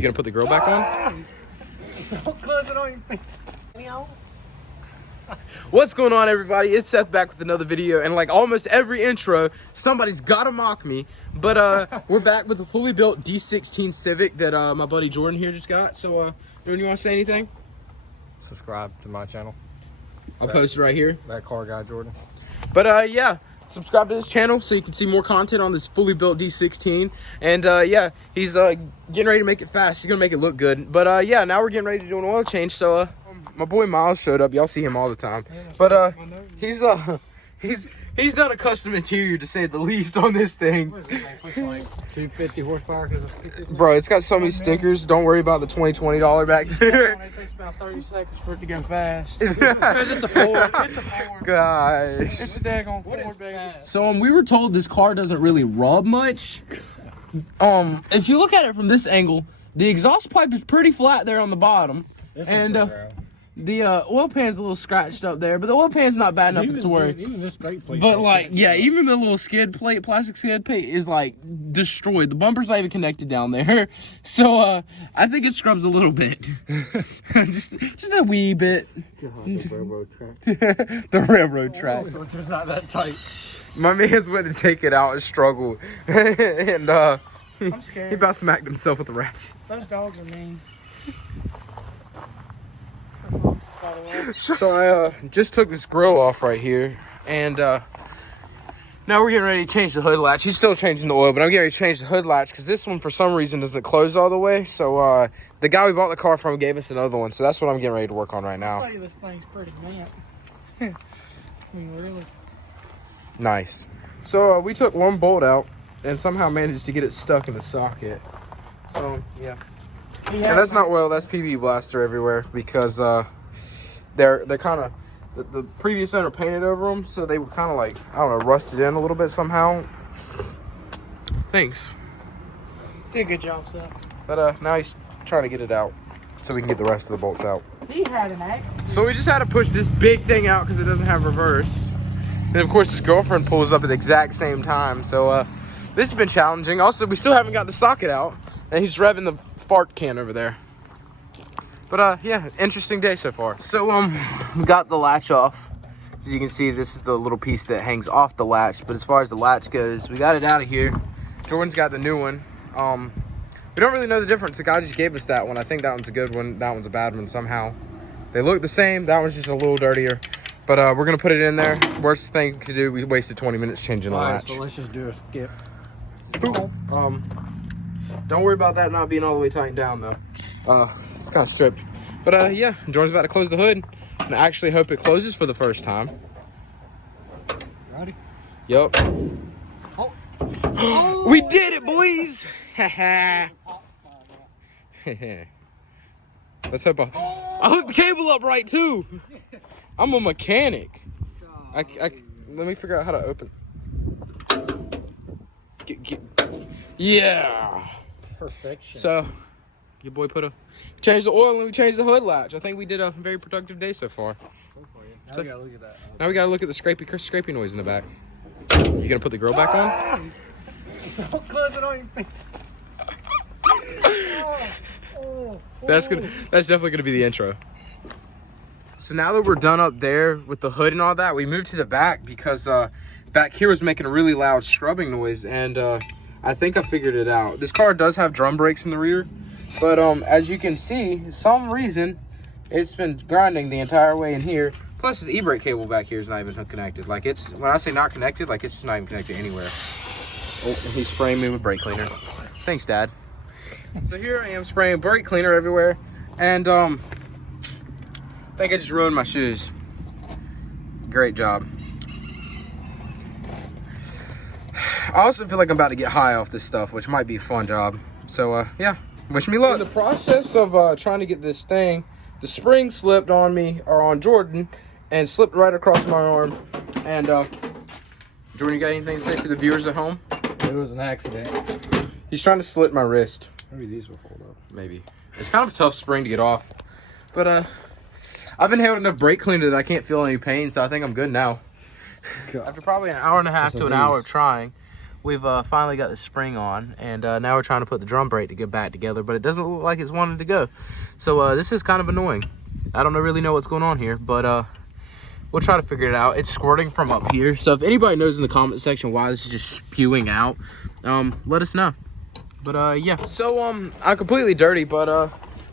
You gonna put the grill back on? Don't close it on your face. What's going on, everybody? It's Seth back with another video, and like almost every intro, somebody's gotta mock me. But we're back with a fully built d16 Civic that my buddy Jordan here just got. So, Jordan, you want to say anything? Subscribe to my channel. I'll post it right here. ThatCarGuyJorden. But yeah, subscribe to this channel so you can see more content on this fully built d16. And yeah, he's getting ready to make it fast. He's gonna make it look good. But yeah, now we're getting ready to do an oil change. So my boy Miles showed up. Y'all see him all the time. But he's done a custom interior, to say the least, on this thing. What is it, like 250 horsepower? Bro, it's got so many stickers. Don't worry about the $20 back there. It takes about 30 seconds for it to go fast. Because it's a Ford. It's a Ford. Gosh. It's a daggone Ford, big ass. So we were told this car doesn't really rub much. If you look at it from this angle, the exhaust pipe is pretty flat there on the bottom. And the oil pan's a little scratched up there, but the oil pan's not bad enough to worry. Even this brake plate. But like, yeah, even the little skid plate, plastic skid plate, is like destroyed. The bumper's not even connected down there. So I think it scrubs a little bit. just a wee bit. God, the railroad track. The railroad track. It's not that tight. My man's went to take it out and struggled. And I'm scared. he about smacked himself with a ratchet. Those dogs are mean. So I just took this grill off right here, and now we're getting ready to change the hood latch. He's still changing the oil, but I'm getting ready to change the hood latch because this one for some reason doesn't close all the way. So the guy we bought the car from gave us another one, so that's what I'm getting ready to work on right now. I'll say this thing's pretty mint. I mean, really. Nice. So we took one bolt out and somehow managed to get it stuck in the socket. So yeah. And that's not oil, that's PB Blaster everywhere because they're kind of, the previous owner painted over them, so they were kind of like, I don't know, rusted in a little bit somehow. Thanks. Did a good job, Seth. But now he's trying to get it out so we can get the rest of the bolts out. He had an accident. So we just had to push this big thing out because it doesn't have reverse. And of course his girlfriend pulls up at the exact same time, so this has been challenging. Also, we still haven't got the socket out, and he's revving the fart can over there. But yeah, interesting day so far. So we got the latch off. As you can see, this is the little piece that hangs off the latch, but as far as the latch goes, we got it out of here. Jordan's got the new one. We don't really know the difference. The guy just gave us that one. I think that one's a good one, that one's a bad one somehow. They look the same, that one's just a little dirtier. But we're gonna put it in there. Worst thing to do, we wasted 20 minutes changing the latch. So let's just do a skip. Boop. Don't worry about that not being all the way tightened down though. It's kind of stripped. But yeah, Jordan's about to close the hood, and I actually hope it closes for the first time. Ready? Yup. Oh. We did it, boys! Let's hope I hooked the cable up right too. I'm a mechanic. Let me figure out how to open. Yeah. Perfection. So, your boy changed the oil and we changed the hood latch. I think we did a very productive day so far. Now we gotta look at that. Now we gotta look at the scrapey noise in the back. You gonna put the grill back on? Don't close it on your face. That's definitely gonna be the intro. So now that we're done up there with the hood and all that, we moved to the back because back here was making a really loud scrubbing noise, and I think I figured it out. This car does have drum brakes in the rear, but as you can see, some reason it's been grinding the entire way in here. Plus, his e-brake cable back here is not even connected. Like, it's, when I say not connected, like it's just not even connected anywhere. Oh, and he's spraying me with brake cleaner. Thanks, Dad. So here I am spraying brake cleaner everywhere, and I think I just ruined my shoes. Great job. I also feel like I'm about to get high off this stuff, which might be a fun job. So yeah, wish me luck. In the process of trying to get this thing, the spring slipped on me, or on Jordan, and slipped right across my arm. And Jordan, you got anything to say to the viewers at home? It was an accident. He's trying to slit my wrist. Maybe these will hold up. Maybe. It's kind of a tough spring to get off. But I've been having enough brake cleaner that I can't feel any pain, so I think I'm good now. God. After probably an hour and a half to an hour of trying, we've finally got the spring on, and now we're trying to put the drum brake to get back together, but it doesn't look like it's wanting to go. So this is kind of annoying. I don't really know what's going on here, but we'll try to figure it out. It's squirting from up here, so if anybody knows in the comment section why this is just spewing out, let us know. But yeah, so I'm completely dirty, but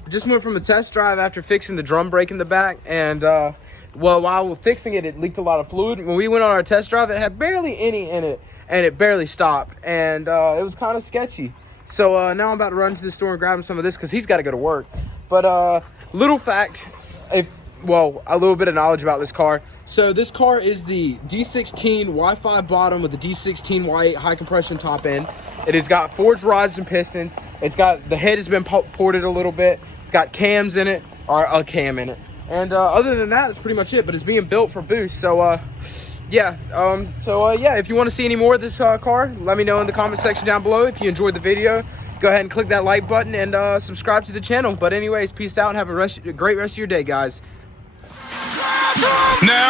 just went from a test drive after fixing the drum brake in the back, and well, while we're fixing it, it leaked a lot of fluid. When we went on our test drive, it had barely any in it, and it barely stopped, and it was kind of sketchy. So now I'm about to run to the store and grab him some of this because he's got to go to work. But little fact, a little bit of knowledge about this car. So this car is the D16 Wi-Fi bottom with the D16 Y8 high compression top end. It has got forged rods and pistons. It's got, the head has been ported a little bit. It's got cams in it, or a cam in it. And other than that, that's pretty much it. But it's being built for boost. So yeah. Yeah, if you want to see any more of this car, let me know in the comment section down below. If you enjoyed the video, go ahead and click that like button and subscribe to the channel. But anyways, peace out and have a great rest of your day, guys. Now